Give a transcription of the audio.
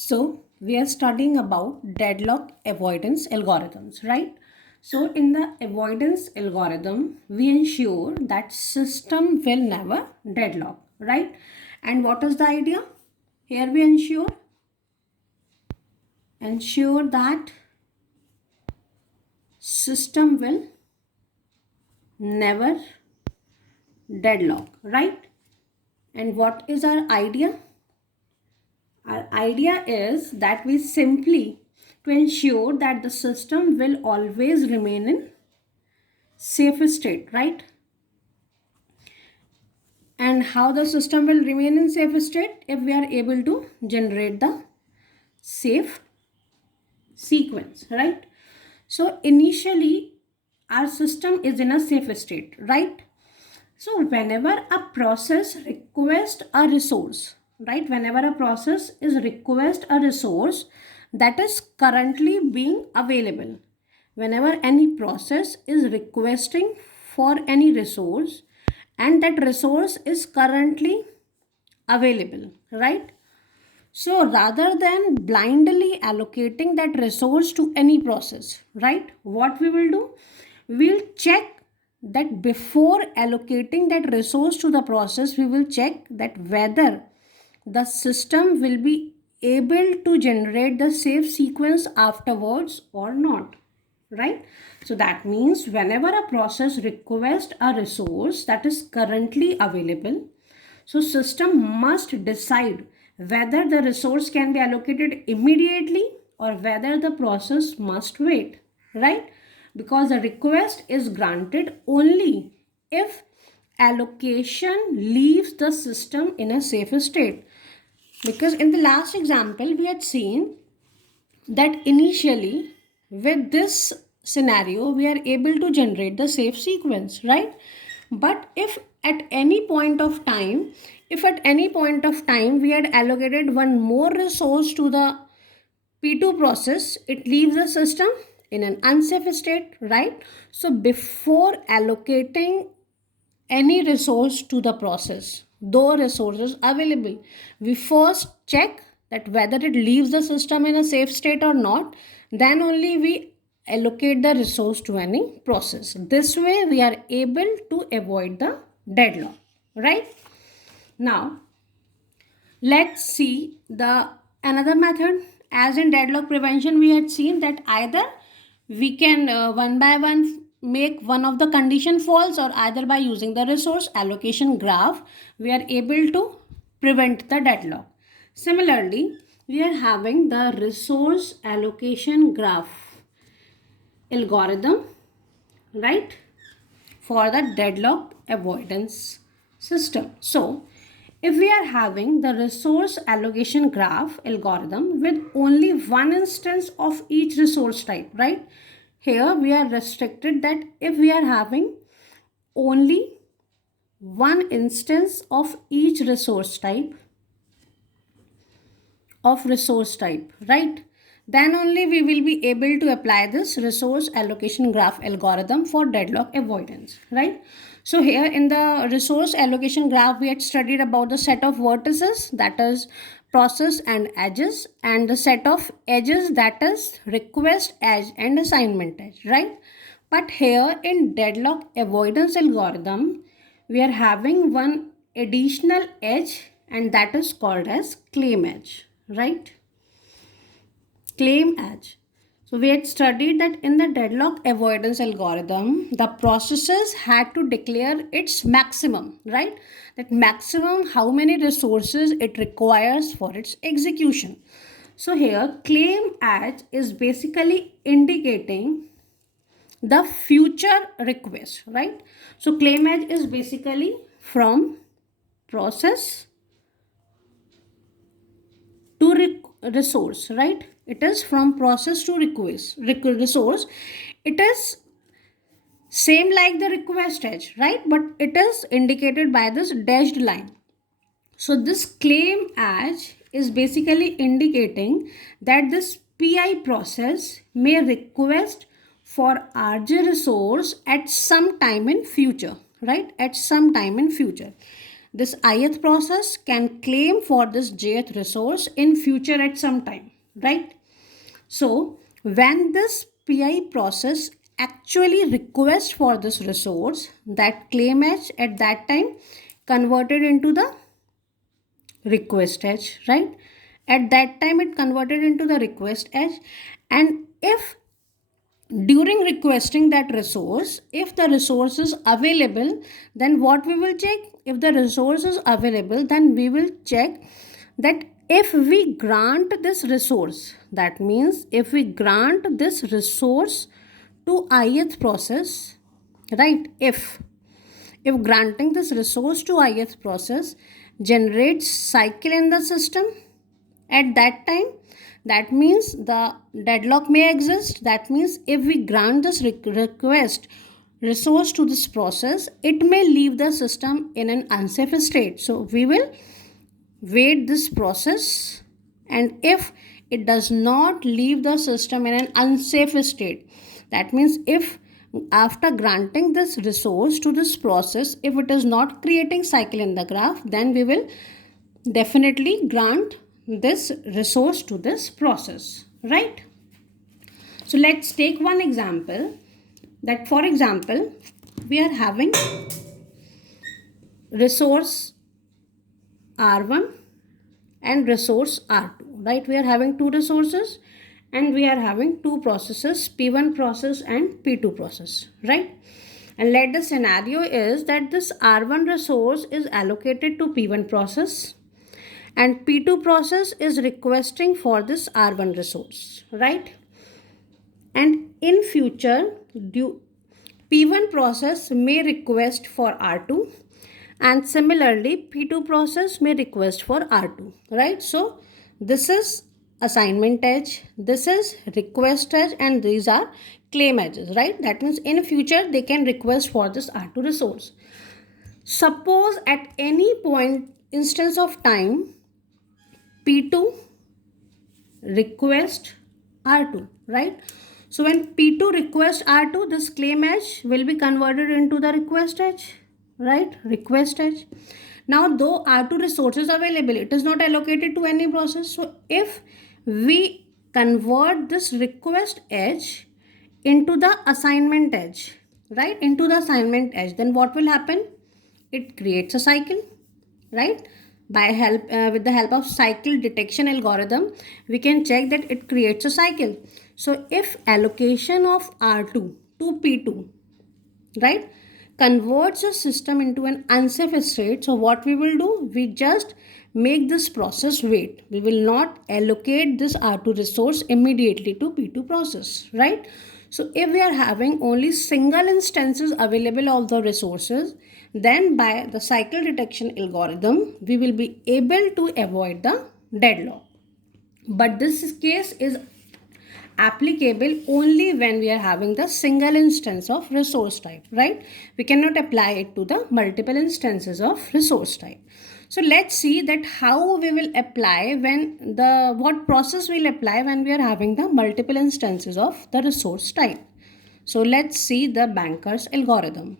So we are studying about deadlock avoidance algorithms, right? So in the avoidance algorithm, we ensure that system will never deadlock, right? And what is the idea? Here we ensure that system will never deadlock, right? And what is our idea? Our idea is that we simply to ensure that the system will always remain in safe state, right? And how the system will remain in safe state? If we are able to generate the safe sequence, right? So initially our system is in a safe state, right? So whenever a process requests a resource, right? Whenever a process is request a resource that is currently being available, whenever any process is requesting for any resource and that resource is currently available, right? So rather than blindly allocating that resource to any process, right? What we will do? We'll check that before allocating that resource to the process, we will check that whether the system will be able to generate the safe sequence afterwards or not, right? So that means whenever a process requests a resource that is currently available, so system must decide whether the resource can be allocated immediately or whether the process must wait, right? Because the request is granted only if allocation leaves the system in a safe state. Because in the last example, we had seen that initially with this scenario, we are able to generate the safe sequence, right? But if at any point of time, we had allocated one more resource to the P2 process, it leaves the system in an unsafe state, right? So before allocating any resource to the process, though resources available, we first check that whether it leaves the system in a safe state or not, then only we allocate the resource to any process. This way we are able to avoid the deadlock, right? Now let's see the another method. As in deadlock prevention, we had seen that either we can one by one make one of the condition false, or either by using the resource allocation graph we are able to prevent the deadlock. Similarly, we are having the resource allocation graph algorithm, right, for the deadlock avoidance system. So if we are having the resource allocation graph algorithm with only one instance of each resource type, right? Here we are restricted that if we are having only one instance of each resource type, right? Then only we will be able to apply this resource allocation graph algorithm for deadlock avoidance, right? So here in the resource allocation graph, we had studied about the set of vertices, that is process and edges, and the set of edges, that is request edge and assignment edge, right? But here in deadlock avoidance algorithm, we are having one additional edge, and that is called as claim edge, right? Claim edge. So we had studied that in the deadlock avoidance algorithm, the processes had to declare its maximum, right? That maximum how many resources it requires for its execution. So here claim edge is basically indicating the future request, right? So claim edge is basically from process to resource, right? It is from process to resource. It is same like the request edge, right? But it is indicated by this dashed line. So this claim edge is basically indicating that this PI process may request for RJ resource at some time in future, right? At some time in future. this ith process can claim for this jth resource in future at some time, right? So when this pi process actually requests for this resource, that claim edge at that time converted into the request edge, right? At that time it converted into the request edge. And if during requesting that resource, if the resource is available, then what we will check? If the resource is available, then we will check that if we grant this resource, that means if we grant this resource to ith process, right? If granting this resource to ith process generates cycle in the system at that time, that means the deadlock may exist. That means if we grant this request resource to this process, it may leave the system in an unsafe state. So we will wait this process, and if it does not leave the system in an unsafe state, that means if after granting this resource to this process, if it is not creating cycle in the graph, then we will definitely grant this resource to this process, right? So let's take one example, that for example we are having resource R1 and resource R2, right? We are having two resources and we are having two processes, P1 process and P2 process, right? And let the scenario is that this R1 resource is allocated to P1 process and P2 process is requesting for this R1 resource, right? And in future, P1 process may request for R2 and similarly P2 process may request for R2, right? So this is assignment edge, this is request edge, and these are claim edges, right? That means in future they can request for this R2 resource. Suppose at any point instance of time P2 request R2, right? So when P2 request R2, this claim edge will be converted into the request edge, right? Request edge. Now though R2 resource is available, it is not allocated to any process. So if we convert this request edge into the assignment edge, right? Into the assignment edge, then what will happen? It creates a cycle, right? With the help of cycle detection algorithm, we can check that it creates a cycle. So if allocation of R2 to P2, right, converts a system into an unsafe state, so what we will do? We just make this process wait. We will not allocate this R2 resource immediately to P2 process, right? So if we are having only single instances available of the resources, then by the cycle detection algorithm, we will be able to avoid the deadlock. But this case is applicable only when we are having the single instance of resource type, right? We cannot apply it to the multiple instances of resource type. So let's see that how we will apply what process we'll apply when we are having the multiple instances of the resource type. So let's see the banker's algorithm.